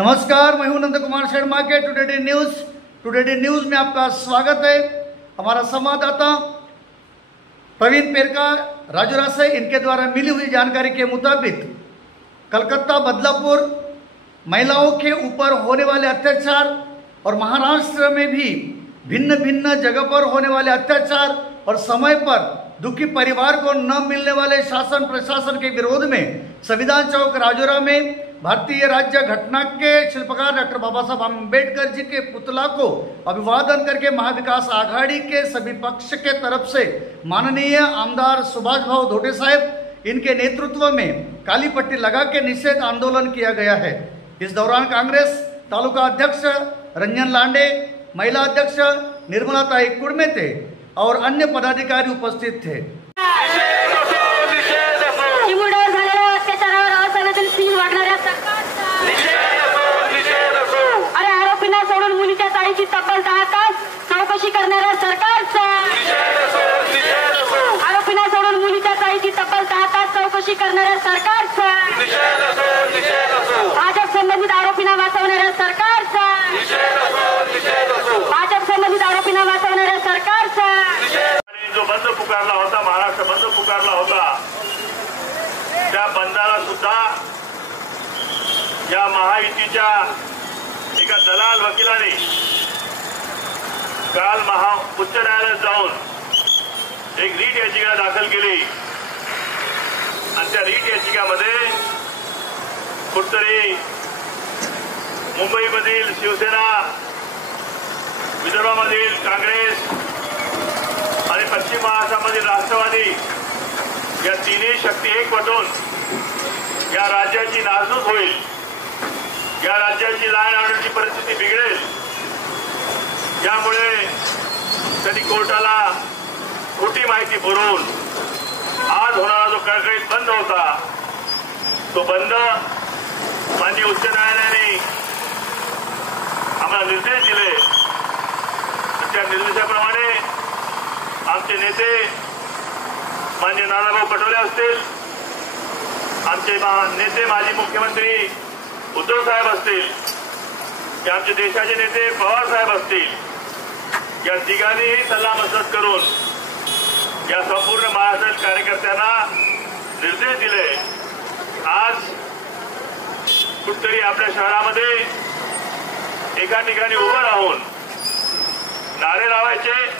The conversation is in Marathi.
नमस्कार, मैं हूं नंद कुमार शर्मा के टुडे डे न्यूज में आपका स्वागत है। हमारा संवाददाता प्रवीण पेरका राजूरा से इनके द्वारा मिली हुई जानकारी के मुताबिक कलकत्ता बदलापुर महिलाओं के ऊपर होने वाले अत्याचार और महाराष्ट्र में भी भिन्न भिन्न जगह पर होने वाले अत्याचार और समय पर दुखी परिवार को न मिलने वाले शासन प्रशासन के विरोध में संविधान चौक राजौरा में भारतीय राज्य घटना के शिल्पकार डॉक्टर बाबा साहब अम्बेडकर जी के पुतला को अभिवादन करके महाविकास आघाड़ी के सभी पक्ष के तरफ से माननीय आमदार सुभाष भाऊ धोटे साहब इनके नेतृत्व में काली पट्टी लगा के निषेध आंदोलन किया गया है। इस दौरान कांग्रेस तालुका अध्यक्ष रंजन लांडे, महिला अध्यक्ष निर्मलाताई कुड़मेते और अन्य पदाधिकारी उपस्थित थे। अरे आरोपींना सोडून मुलीच्या ताईची तब्बल 10 तास चौकशी करणाऱ्या सरकारचा, आरोपींना सोडून मुलीच्या ताईची तब्बल 10 तास चौकशी करणाऱ्या सरकारचा, भाजप संबंधित आरोपींना वाचवणाऱ्या सरकारचा, भाजप संबंधित आरोपींना वाचवणाऱ्या सरकारचा जो बंद पुकारला होता, महाराष्ट्र बंद पुकारला होता, त्या बंदाला सुद्धा या महायुतीच्या एका दलाल वकिलाने काल उच्च न्यायालयात जाऊन एक रीट याचिका दाखल केली आणि त्या रीट याचिकामध्ये कुठतरी मुंबईमधील शिवसेना, विदर्भामधील काँग्रेस आणि पश्चिम महाराष्ट्रामधील राष्ट्रवादी या तिन्ही शक्ती एकवटून या राज्याची नासधूस होईल, या राज्याची लॉ अँड ऑर्डरची परिस्थिती बिघडेल, यामुळे त्यांनी कोर्टाला खोटी माहिती पुरवून आज होणारा जो कळकळीत बंद होता तो बंद माननीय उच्च न्यायालयाने आम्हाला निर्देश दिले। त्या निर्देशाप्रमाणे आमचे नेते माननीय नानाभाऊ पटोले असतील, आमचे नेते माजी मुख्यमंत्री उद्धव साहेब असतील, की आमचे देशाचे नेते पवार साहेब असतील, या तिघांनीही सल्लामसलत करून या संपूर्ण महाराष्ट्र कार्यकर्त्यांना निर्देश दिले। आज कुठतरी आपल्या शहरामध्ये एका ठिकाणी उभं राहून नारे लावायचे